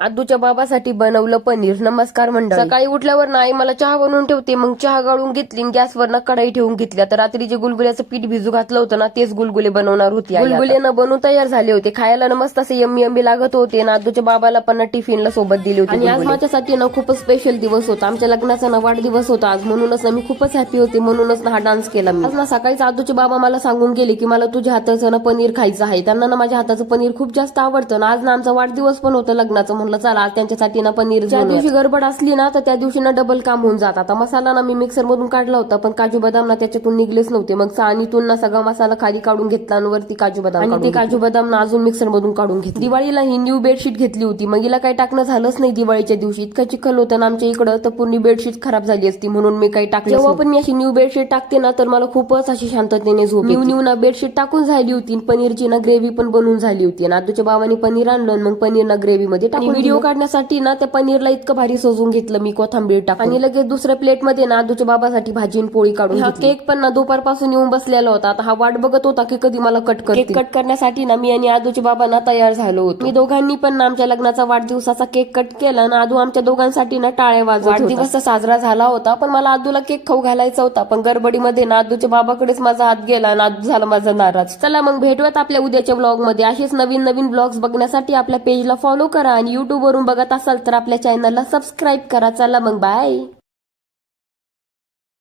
आदूच्या बाबासाठी बनवलं पनीर. नमस्कार मंडळी. सकाळी उठल्यावर आई मला चहा बनवून ठेवते. मग चहा गाळून घेतली, गॅसवर कढई ठेवून घेतली. तर रात्री जे गुलगुल्याचं पीठ भिजू घातलं होतं ना, तेच गुलगुले बनवणार होती. गुलगुले न बनवून तयार झाले होते. खायला मस्त असे यम्मी यम्मी लागत होते. आदूच्या बाबाला पण टिफिनला सोबत दिले होते. आणि आज माझ्यासाठी खूपच स्पेशल दिवस होता. आमच्या लग्नाचा वाढदिवस होता आज, म्हणूनच मी खूपच हॅपी होते. म्हणूनच हा डान्स केला मी. आज सकाळीच आदूचे बाबा मला सांगून गेले की मला तुझ्या हाताचं पनीर खायचं आहे. त्यांना माझ्या हाताचं पनीर खूप जास्त आवडतं. आज आमचा वाढदिवस पण होता लग्नाचं. म्हणलं चला आज त्यांच्यासाठी पनीर. ज्या दिवशी गडबड असली ना तर त्या दिवशी डबल काम होऊन जात. आता मसाला मी मिक्सर मधून काढला होता, पण काजू बदाम त्याच्यातून निघलेच नव्हते. मग चाळणीतून सगळा मसाला खाली काढून घेतला आणि वरती काजू बदाम, आणि ते काजू बदाम अजून मिक्सर मधून काढून घेतली. दिवाळीला ही न्यू बेडशीट घेतली होती. मग हिला काही टाकणं झालंच नाही. दिवाळीच्या दिवशी इतकं चिखल होतं ना आमच्या इकडं, तर पूर्ण बेडशीट खराब झाली असती, म्हणून मी काही टाकलं. जेव्हा पण मी अशी न्यू बेडशीट टाकते ना तर मला खूपच अशी शांततेने झोप येते. न्यू बेडशीट टाकून झाली होती. पनीरची ग्रेव्ही पण बनवून झाली होती. आणि आदूच्या बाबांनी पनीर आणलं, मग पनीर ग्रेव्ही मध्ये टाकून व्हिडिओ काढण्यासाठी त्या पनीरला इतकं भारी सजून घेतलं मी कोथंबीर टाकून. आणि लगेच दुसऱ्या प्लेट मध्ये आदूच्या बाबासाठी भाजी आणि पोळी काढून. हा केक पण दुपारपासून येऊन बसलेला होता. आता हा वाट बघत होता की कधी मला कट करतील. केक कट करण्यासाठी मी आणि आदूच्या बाबा तयार झालो होतो. मी दोघांनी पण आमच्या लग्नाचा वाढदिवसाचा केक कट केला आणि आदू आमच्या दोघांसाठी टाळ्या वाजवत. वाढदिवस साजरा झाला होता, पण मला आदूला केक खाऊ घालायचा होता. पण गडबडीमध्ये आदूच्या बाबाकडेच माझा हात गेला आणि आदू झाला माझा नाराज. चला मग भेटूयात आपल्या उद्याच्या ब्लॉग मध्ये. असेच नवीन नवीन ब्लॉग्स बघण्यासाठी आपल्या पेजला फॉलो करा आणि युट्यूब वरून बघत असाल तर आपल्या चॅनलला सबस्क्राईब करा. चला मग बाय.